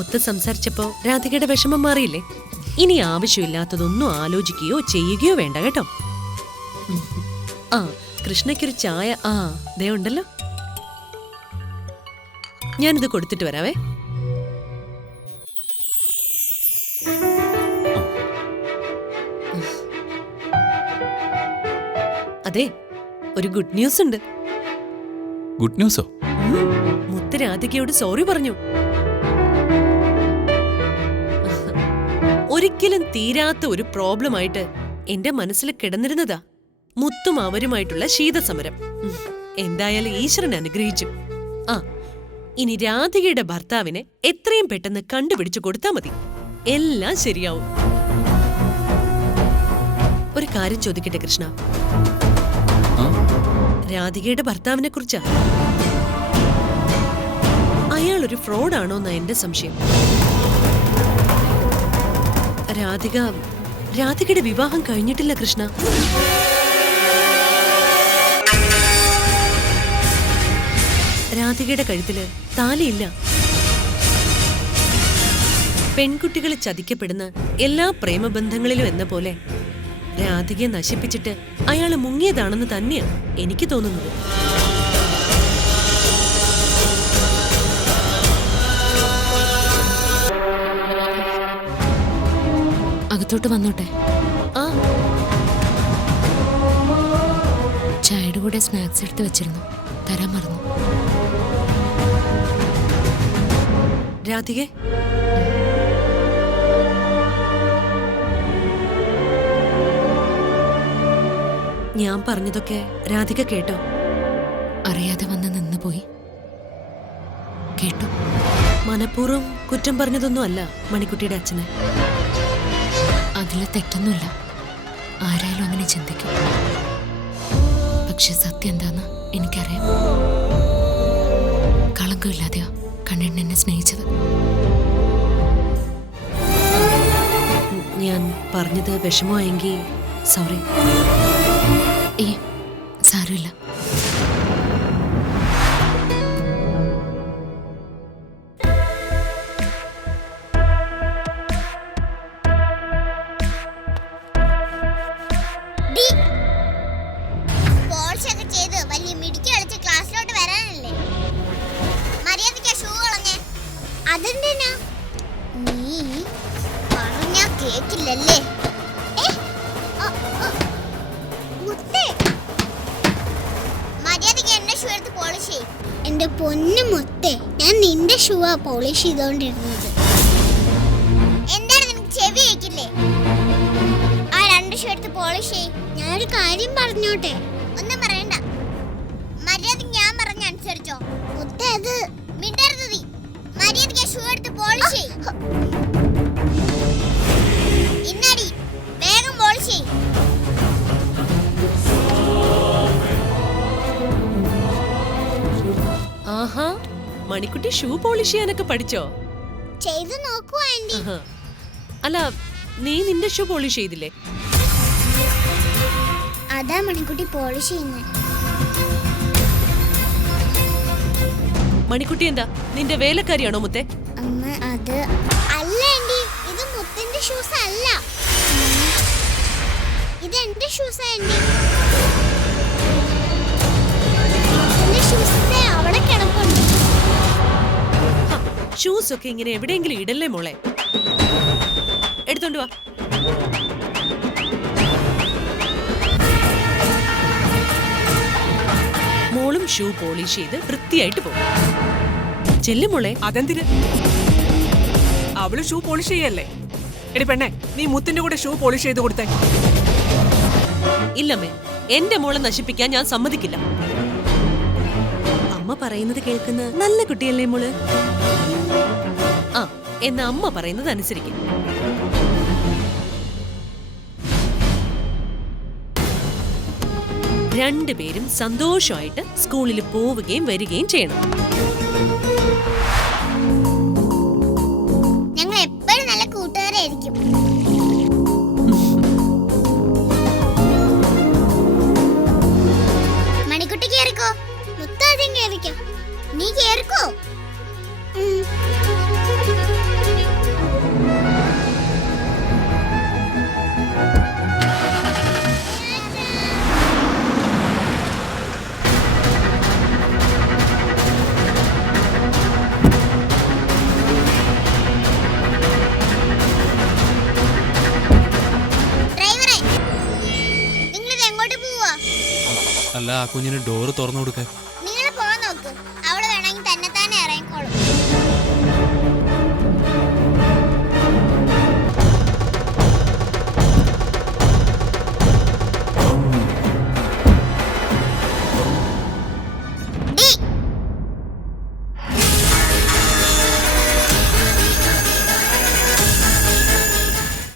മുത്ത് സംസാരിച്ചപ്പോ രാധികയുടെ വിഷമം മാറിയില്ലേ? ഇനി ആവശ്യമില്ലാത്തതൊന്നും ആലോചിക്കുകയോ ചെയ്യുകയോ വേണ്ട കേട്ടോ. ആ, കൃഷ്ണയ്ക്കൊരു ചായ. ആ, ദേ ഉണ്ടല്ലോ. ഞാനിത് കൊടുത്തിട്ട് വരാവേ. അതെ, ഒരു ഗുഡ് ന്യൂസ് ഉണ്ട്. ഗുഡ് ന്യൂസോ? മുത്ത് രാധികയോട് സോറി പറഞ്ഞു. ഒരിക്കലും തീരാത്ത ഒരു പ്രോബ്ലം ആയിട്ട് എന്റെ മനസ്സിൽ കിടന്നിരുന്നതാ മുത്തും അവരുമായിട്ടുള്ള ശീതസമരം. എന്തായാലും ഈശ്വരൻ അനുഗ്രഹിച്ചു. ആ, ഇനി രാധികയുടെ ഭർത്താവിനെ എത്രയും പെട്ടെന്ന് കണ്ടുപിടിച്ചു കൊടുത്താ മതി, എല്ലാം ശരിയാവും. ഒരു കാര്യം ചോദിക്കട്ടെ കൃഷ്ണ, രാധികയുടെ ഭർത്താവിനെ കുറിച്ചാ. അയാളൊരു ഫ്രോഡാണോന്നാ എന്റെ സംശയം. രാധികയുടെ വിവാഹം കഴിഞ്ഞിട്ടില്ല കൃഷ്ണ. രാധികയുടെ കഴുത്തില് താലിയില്ല. പെൺകുട്ടികൾ ചതിക്കപ്പെടുന്ന എല്ലാ പ്രേമബന്ധങ്ങളിലും എന്ന പോലെ രാധികയെ നശിപ്പിച്ചിട്ട് അയാള് മുങ്ങിയതാണെന്ന് തന്നെയാ എനിക്ക് തോന്നുന്നത്. അകത്തോട്ട് വന്നോട്ടെ. ആ, ചായയുടെ കൂടെ സ്നാക്സ് എടുത്ത് വെച്ചിരുന്നു, തരാൻ മറന്നു. രാധികെ, ഞാൻ പറഞ്ഞതൊക്കെ രാധിക കേട്ടോ? അറിയാതെ വന്ന് നിന്നുപോയി. കേട്ടു. മനഃപൂർവ്വം കുറ്റം പറഞ്ഞതൊന്നും അല്ല മണിക്കുട്ടിയുടെ അച്ഛനെ. അതിൽ തെറ്റൊന്നുമില്ല, ആരായാലും അങ്ങനെ ചിന്തിക്കും. പക്ഷെ സത്യം എന്താന്ന് എനിക്കറിയാം. കളങ്കമില്ലാതെയാ കണ്ണേട്ടൻ എന്നെ സ്നേഹിച്ചത്. ഞാൻ പറഞ്ഞത് വിഷമമായെങ്കിൽ സോറി. സാരമില്ല. അതെന്തിനാ നീ പറഞ്ഞാ കേക്കില്ലല്ലേ? മര്യാദയ്ക്ക് എന്റെ ഷൂ എടുത്ത് പോളിഷ് ചെയ്യും. എന്റെ പൊന്നു മുത്തേ, ഞാൻ നിന്റെ ഷൂവാ പോളിഷ് ചെയ്തോണ്ടിരുന്നത്. എന്താണ് നിനക്ക് ചെവി കേക്കില്ലേ? ആ രണ്ട് ഷൂ എടുത്ത് പോളിഷ് ചെയ്യും. ഞാനൊരു കാര്യം പറഞ്ഞോട്ടെ? ഒന്നും പറയണ്ട, മര്യാദയ്ക്ക് ഞാൻ പറഞ്ഞ അനുസരിച്ചോ. മുത്തേ, അത് മിണ്ടരുത്. നീ മര്യാദയ്ക്ക് ഷൂ എടുത്ത് പോളിഷ് ചെയ്യും. ഇന്നടി വേഗം പോളിഷ് ചെയ്യും. ആഹാ, മണിക്കുട്ടി ഷൂ പോളിഷ് ചെയ്യാനൊക്കെ പഠിച്ചോ? ചെയ്തു നോക്കൂ ആന്റി. അല്ല, നീ നിന്റെ ഷൂ പോളിഷ് ചെയ്തില്ലേ? അതാ മണിക്കുട്ടി പോളിഷ് ചെയ്യുന്നത്. മണിക്കുട്ടി എന്താ നിന്റെ വേലക്കാരിയാണോ മുത്തേ? അമ്മ, അത് അല്ല ആന്റി, ഇത് മുത്തിന്റെ ഷൂസ് അല്ല. ഇത് എന്റെ ഷൂസ് ആന്റി. എന്റെ ഷൂസ് അവിടെ കിടപ്പുണ്ട്. ഷൂസ് ഒക്കെ ഇങ്ങനെ എവിടെയെങ്കിലും ഇടല്ലേ മോളെ. എടുത്തോണ്ട് വാ. മോളും ഷൂ പോളിഷ് ചെയ്ത് വൃത്തിയായിട്ട് പോകും. ചെല്ലുമോളെ. അതെന്തിന്? അവള് ഷൂ പോളിഷ് ചെയ്യല്ലേ? എടി പെണ്ണെ, നീ മുത്തിന്റെ കൂടെ ഷൂ പോളിഷ് ചെയ്ത് കൊടുത്തേ. ഇല്ലമ്മേ, എന്റെ മോളെ നശിപ്പിക്കാൻ ഞാൻ സമ്മതിക്കില്ല. അമ്മ പറയുന്നത് കേൾക്കുന്ന നല്ല കുട്ടിയല്ലേ മോള്? ആ, എന്നാ അമ്മ പറയുന്നത് അനുസരിക്കും. രണ്ടുപേരും സന്തോഷമായിട്ട് സ്കൂളിൽ പോവുകയും വരികയും ചെയ്യണം. ഞങ്ങൾ എപ്പോഴും നല്ല കൂട്ടുകാരായിരിക്കും. മണിക്കുട്ടി കേറിക്കോ, മുത്താദ്യം കേറിക്കോ. നീ കേറിക്കോ. അല്ല ആ കുഞ്ഞിന് ഡോറ് തുറന്നു കൊടുക്കാൻ